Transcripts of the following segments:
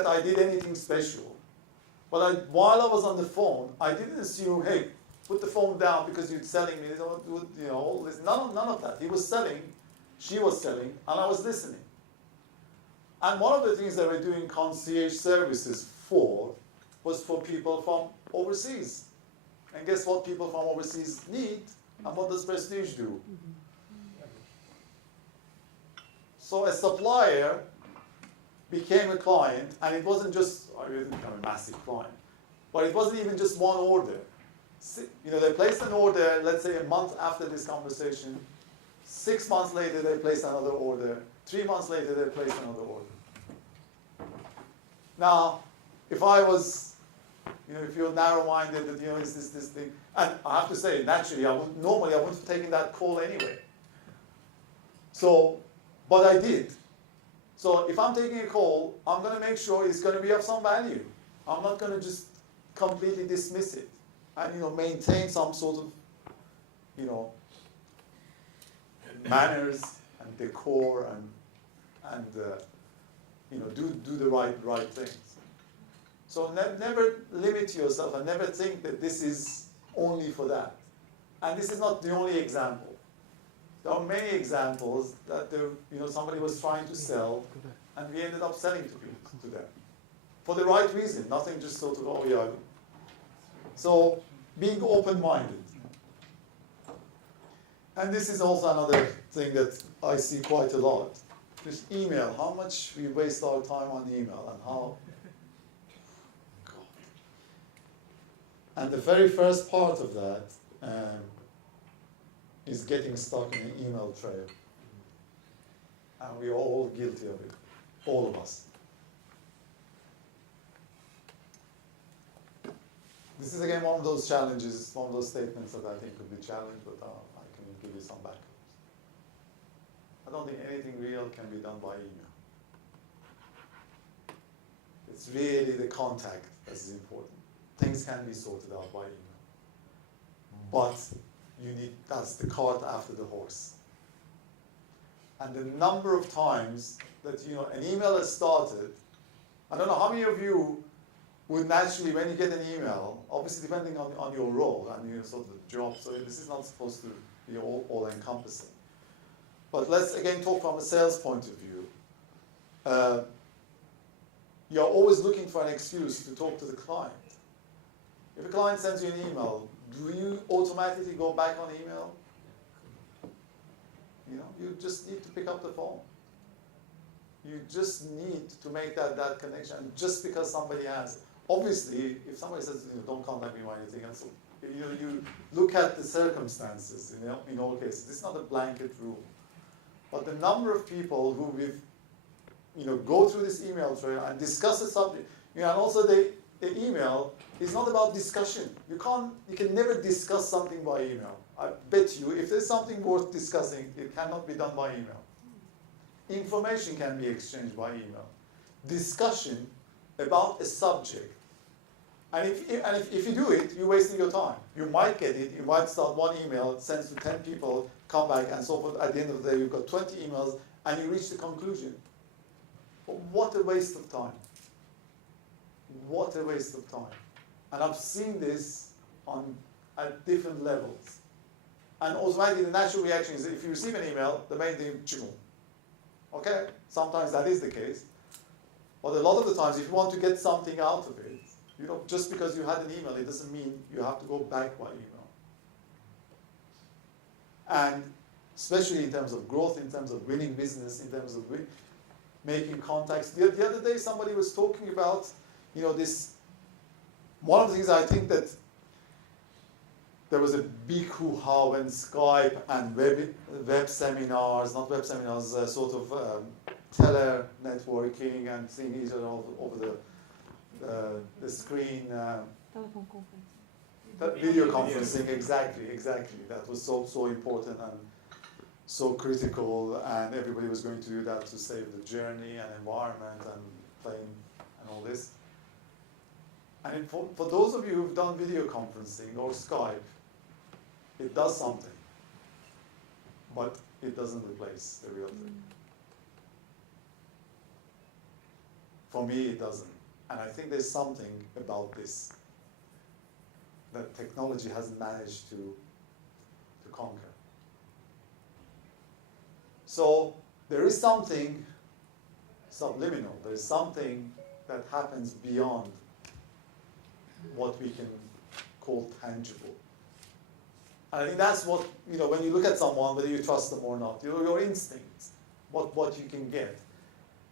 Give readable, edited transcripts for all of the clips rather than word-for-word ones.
I did anything special. But while I was on the phone, I didn't assume, hey, put the phone down because you're selling me, all this. None of that. He was selling, she was selling, and I was listening. And one of the things that we're doing concierge services for was for people from overseas. And guess what people from overseas need? And what does Prestige do? So a supplier became a client, and it wasn't just, I didn't become a massive client, but it wasn't even just one order. They placed an order, let's say a month after this conversation. 6 months later, they placed another order. 3 months later, they placed another order. Now, if I was, if you're narrow-minded, that, is this thing, and I have to say, naturally, I wouldn't have taken that call anyway. So, but I did. So if I'm taking a call, I'm going to make sure it's going to be of some value. I'm not going to just completely dismiss it and maintain some sort of manners and decor and do the right things. So never limit yourself and never think that this is only for that. And this is not the only example. There are many examples that somebody was trying to sell, and we ended up selling to them for the right reason. Nothing just sort of, oh yeah. So being open-minded. And this is also another thing that I see quite a lot. This email, how much we waste our time on email, and how. God. And the very first part of that is getting stuck in an email trail. And we're all guilty of it, all of us. This is again one of those challenges, one of those statements that I think could be challenged, but I can give you some backups. I don't think anything real can be done by email. It's really the contact that is important. Things can be sorted out by email. But that's the cart after the horse. And the number of times that an email has started, I don't know how many of you would naturally, when you get an email, obviously depending on your role and sort of the job, so this is not supposed to be all-encompassing. But let's again talk from a sales point of view. You're always looking for an excuse to talk to the client. If a client sends you an email, do you automatically go back on email? You just need to pick up the phone. You just need to make that connection. And just because somebody has, obviously, if somebody says, don't contact me or anything else, you look at the circumstances. In all cases, it's not a blanket rule. But the number of people who go through this email trail and discuss the subject, and also the email is not about discussion. You can never discuss something by email. I bet you, if there's something worth discussing, it cannot be done by email. Information can be exchanged by email. Discussion about a subject. And if you do it, you're wasting your time. You might get it, you might start one email, it sends to 10 people, come back, and so forth. At the end of the day, you've got 20 emails, and you reach the conclusion. But what a waste of time. What a waste of time. And I've seen this at different levels. And automatically the natural reaction is if you receive an email, the main thing, chum. Okay, sometimes that is the case. But a lot of the times, if you want to get something out of it, just because you had an email, it doesn't mean you have to go back by email. And especially in terms of growth, in terms of winning business, in terms of making contacts. The other day, somebody was talking about, this. One of the things I think that there was a big hoo-ha when Skype and web seminars, not web seminars, sort of tele-networking and seeing each other over the screen. Telephone conference. Video conferencing, exactly. That was so important and so critical, and everybody was going to do that to save the journey and environment and plane and all this. And for those of you who've done video conferencing or Skype, it does something, but it doesn't replace the real thing. For me, it doesn't. And I think there's something about this that technology hasn't managed to conquer. So there is something subliminal. There is something that happens beyond what we can call tangible. And I think that's what, when you look at someone, whether you trust them or not, your instincts, what you can get.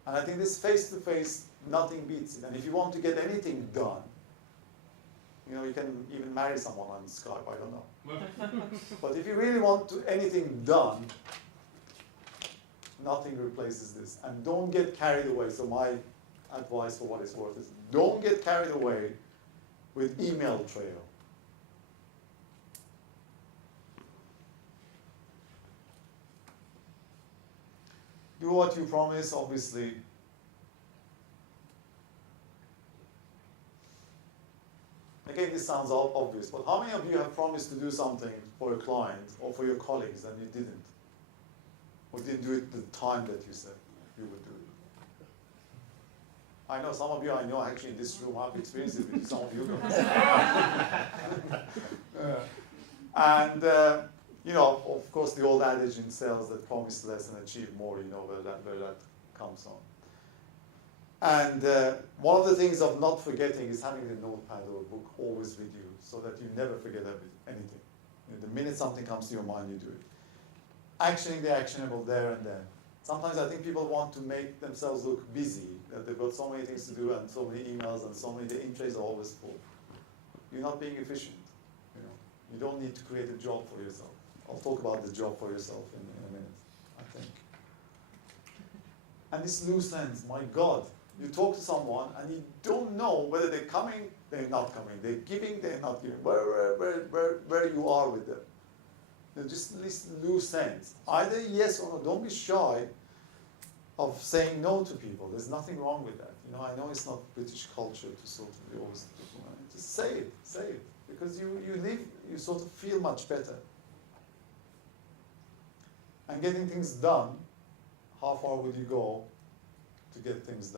And I think this face-to-face, nothing beats it. And if you want to get anything done, you can even marry someone on Skype, I don't know. But if you really want anything done, nothing replaces this. And don't get carried away. So my advice for what it's worth is, don't get carried away with email trail. Do what you promise, obviously. Again, this sounds obvious, but how many of you have promised to do something for a client or for your colleagues and you didn't? Or didn't do it the time that you said you would do it? I know some of you, actually in this room, I've experienced it with some of you guys. And, of course, the old adage in sales that promise less and achieve more, where that comes from. And one of the things of not forgetting is having a notepad or a book always with you so that you never forget anything. The minute something comes to your mind, you do it. Actioning the actionable there and then. Sometimes I think people want to make themselves look busy, that they've got so many things to do and so many emails and so many, the in-trays are always full. You're not being efficient. You don't need to create a job for yourself. I'll talk about the job for yourself in a minute, I think. And this loose ends, my God. You talk to someone and you don't know whether they're coming, they're not coming. They're giving, they're not giving. Where you are with them. Just this loose ends. Either yes or no. Don't be shy of saying no to people. There's nothing wrong with that. I know it's not British culture to sort of always just say it. Because you sort of feel much better. And getting things done, how far would you go to get things done?